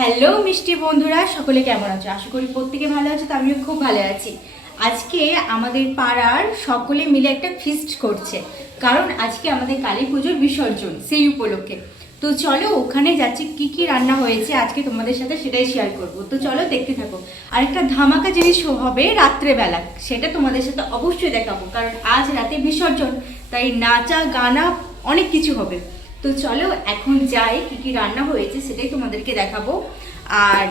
Hello, মিষ্টি বন্ধুরা, সকলে কেমন আছো? আশা করি প্রত্যেকে ভালো আছো, তো আমিও খুব ভালো আছি। আজকে আমাদের পাড়ার সকলে মিলে একটা ফিস্ট করছে, কারণ আজকে আমাদের কালী পুজোর বিসর্জন সেই উপলক্ষে। তো চলো, ওখানে যাচ্ছি, কি কি রান্না হয়েছে আজকে তোমাদের সাথে সেটাই শেয়ার করব। তো চলো, দেখতে থাকো। আর একটা ধামাকা জিনিস হবে রাত্রেবেলা, সেটা তোমাদের সাথে অবশ্যই দেখাবো, কারণ আজ রাতে বিসর্জন, তাই নাচা গানা অনেক কিছু হবে। তো চলো, এখন যাই, কি কি রান্না হয়েছে সেটাই তোমাদেরকে দেখাবো। আর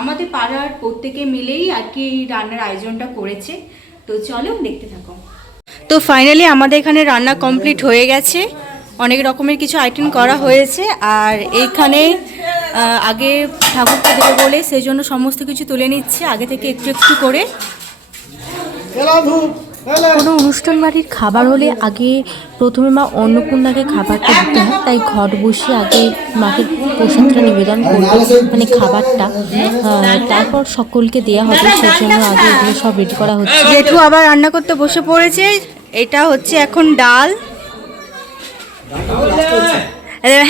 আমাদের পাড়ার প্রত্যেকে মিলেই আর কি এই রান্নার আয়োজনটা করেছে। তো চলো, দেখতে থাকো। তো ফাইনালি আমাদের এখানে রান্না কমপ্লিট হয়ে গেছে। অনেক রকমের কিছু আইটেম করা হয়েছে। আর এইখানে আগে ঠাকুরকে দেবে বলে সেই জন্য সমস্ত কিছু তুলে নিচ্ছে। আগে থেকে একটু একটু করে। কোনো অনুষ্ঠান বাড়ির খাবার হলে আগে প্রথমে মা অন্নপূর্ণাকে খাবারটা দিতে হয় তাই ঘট বসে আগে মাকে প্রসাদটা নিবেদন করবে মানে খাবারটা। তারপর সকলকে দেওয়া হবে সেজন্য আগে এগুলো সব রেডি করা হচ্ছে। জেঠু আবার রান্না করতে বসে পড়েছে এটা হচ্ছে এখন ডাল।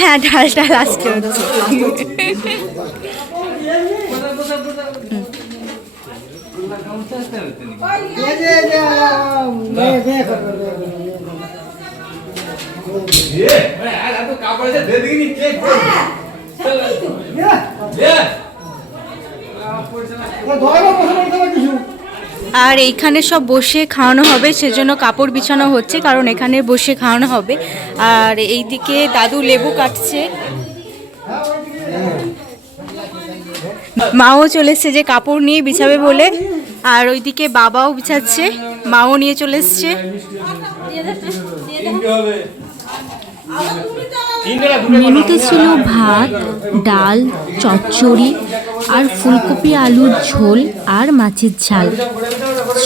হ্যাঁ ডালটা লাস্টে হচ্ছে। আর এইখানে সব বসে খাওয়ানো হবে, সেজন্য কাপড় বিছানো হচ্ছে, কারণ এখানে বসে খাওয়ানো হবে। আর এইদিকে দাদু লেবু কাটছে। মাও চলে এসছে যে কাপড় নিয়ে বিছাবে বলে। আর ওইদিকে বাবাও বিছাচ্ছে মাও নিয়ে চলে এসছে। মেনুতে ছিল ভাত ডাল চচ্চড়ি আর ফুলকপি আলুর ঝোল আর মাছের ঝাল।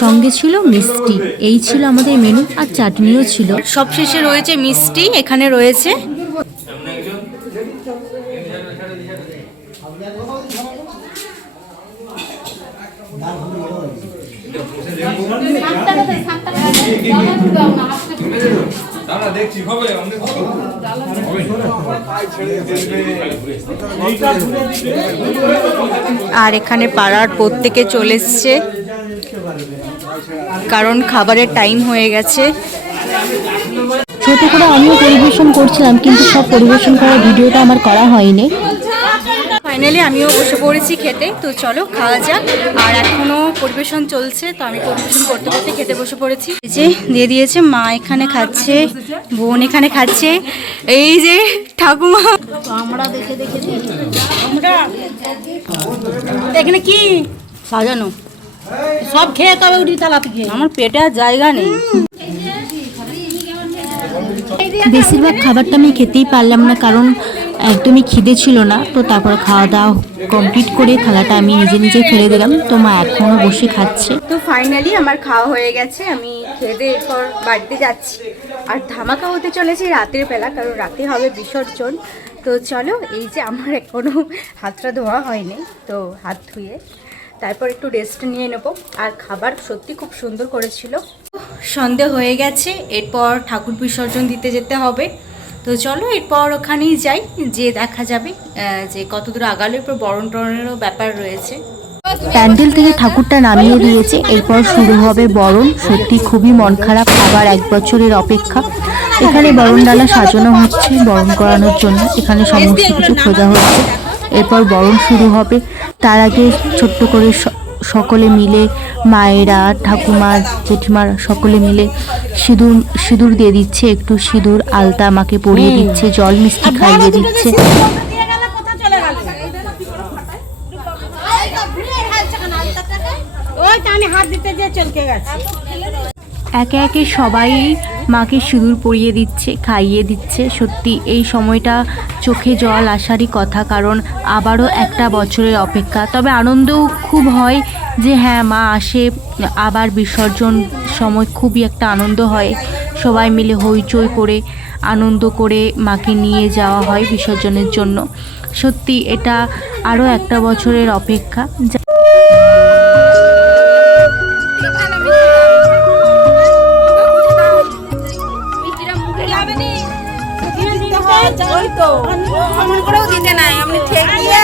সঙ্গে ছিল মিষ্টি। এই ছিল আমাদের মেনু আর চাটনিও ছিল। সবশেষে রয়েছে মিষ্টি এখানে রয়েছে দেখছি হবে আর এখানে পাড়ার প্রত্যেকে চলে এসছে, কারণ খাবারের টাইম হয়ে গেছে। ছোট করে আমিও পরিবেশন করছিলাম, কিন্তু সব পরিবেশন করার ভিডিওটা আমার করা হয়নি। ফাইনালি আমিও বসে পড়েছি খেতে। তো চলো, খাওয়া যাক। আর এখনও পরিবেশন চলছে, তো আমি পরিবেশন করতে করতে খেতে বসে পড়েছি। এই যে, দিয়ে দিয়েছে, মা এখানে খাচ্ছে, বোন এখানে খাচ্ছে। এই যে, ঠাকুমা। আমরা দেখে দেখে এখানে কি? সাজানো। সব খেয়ে তবে উঠি তালা থেকে আমার পেটে আর জায়গা নেই। বেশিরভাগ খাবারটা আমি খেতেই পারলাম না, কারণ একদমই খিদে ছিল না, তো তারপর খাওয়া দাওয়া কমপ্লিট করে থালাটা আমি নিজে নিজে ফেলে দিলাম। তো মা এখনও বসে খাচ্ছে। তো ফাইনালি আমার খাওয়া হয়ে গেছে, আমি খেয়ে এরপর বাড়িতে যাচ্ছি। আর ধামাকা হতে চলেছে রাতের বেলা, কারণ রাতে হবে বিসর্জন। তো চলো, এই যে আমার এখনও হাতটা ধোয়া হয়নি, তো হাত ধুয়ে তারপর একটু রেস্ট নিয়ে নেব। আর খাবার সত্যি খুব সুন্দর করেছিল। সন্ধে হয়ে গেছে, এরপর ঠাকুর বিসর্জন দিতে যেতে হবে। তো চলো এরপর ওখানেই যাই যে দেখা যাবে যে কত দূর আগালো এরপর বরণ টরণেরও ব্যাপার রয়েছে। প্যান্ডেল থেকে ঠাকুরটা নামিয়ে দিয়েছে, এরপর শুরু হবে বরণ। সত্যি খুবই মন খারাপ, আবার এক বছরের অপেক্ষা। এখানে বরণ ডালা সাজানো হচ্ছে বরণ করানোর জন্য, এখানে সমস্ত কিছু খোঁজা হচ্ছে। এরপর বরণ শুরু হবে, তার আগে ছোট্ট করে সকলে মিলে মায়েরা ঠাকুমা জেঠিমার সকলে মিলে সিঁদুর সিঁদুর দিয়ে দিচ্ছে একটু সিঁদুর আলতা মাকে পরিয়ে দিচ্ছে জল মিষ্টি খাইয়ে দিচ্ছে। একে একে সবাই মাকে সিঁদুর পরিয়ে দিচ্ছে, খাইয়ে দিচ্ছে। সত্যি, এই সময়টা চোখে জল আসারই কথা, কারণ আবারও একটা বছরের অপেক্ষা। তবে আনন্দও খুব হয় যে হ্যাঁ মা আসে, আবার বিসর্জন সময় খুবই একটা আনন্দ হয়। সবাই মিলে হইচই করে, আনন্দ করে মাকে নিয়ে যাওয়া হয় বিসর্জনের জন্য। সত্যি, এটা আরও একটা বছরের অপেক্ষা। ওই তো। অমন করেও ঠেকিয়ে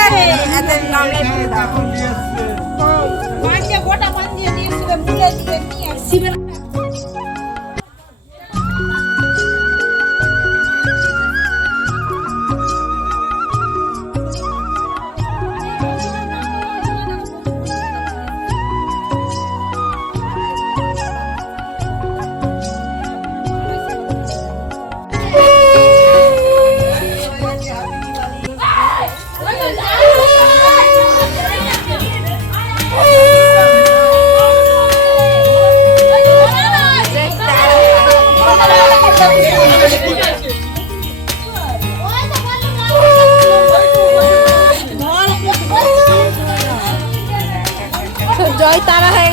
এত দাম গোটা পাঁচ দিয়ে দিয়ে শিবের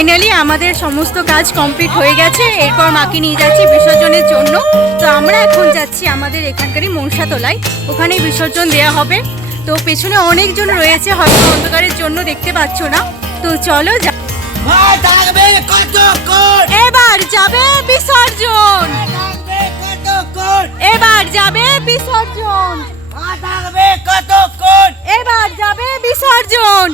ফাইনালি আমাদের সমস্ত কাজ কমপ্লিট হয়ে গেছে। এরপর মাকে নিয়ে যাচ্ছি বিসর্জনের জন্য। তো আমরা এখন যাচ্ছি আমাদের এখানকারই মনসাতলায়। ওখানে বিসর্জন দেওয়া হবে। তো পেছনে অনেকজন রয়েছে হয়তো অন্ধকারের জন্য দেখতে পাচ্ছ না। তো চলো যা ভাই থাকবে কতক্ষণ? এবার যাবে বিসর্জন। এবার যাবে বিসর্জন।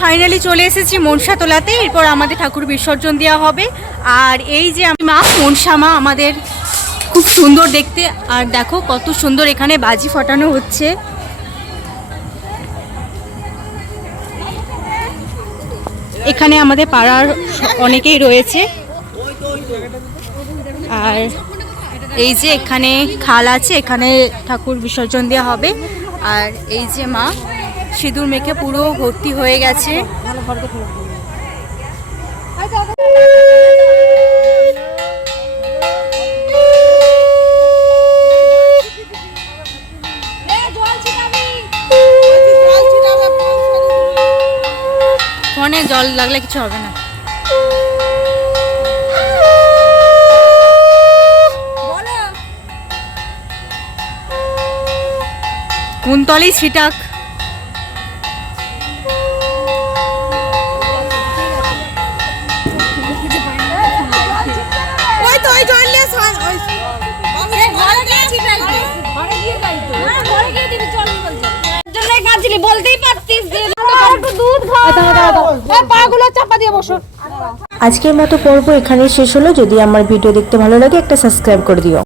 ফাইনালি চলে এসেছি মনসাতলাতে, এরপর আমাদের ঠাকুর বিসর্জন দেওয়া হবে। আর এই যে আমি মা, মনসা মা আমাদের খুব সুন্দর দেখতে। আর দেখো কত সুন্দর এখানে বাজি ফাটানো হচ্ছে। এখানে আমাদের পাড়ার অনেকেই রয়েছে। আর এই যে এখানে খাল আছে, এখানে ঠাকুর বিসর্জন দেওয়া হবে। আর এই যে মা, সিঁদুর মেখে পুরো ভর্তি হয়ে গেছে। জল লাগলে কিছু হবে না। কুন্তলি ছিটাক বসো। আজকের মতো পর্ব এখানেই শেষ হলো। যদি আমার ভিডিও দেখতে ভালো লাগে, একটা সাবস্ক্রাইব করে দিও।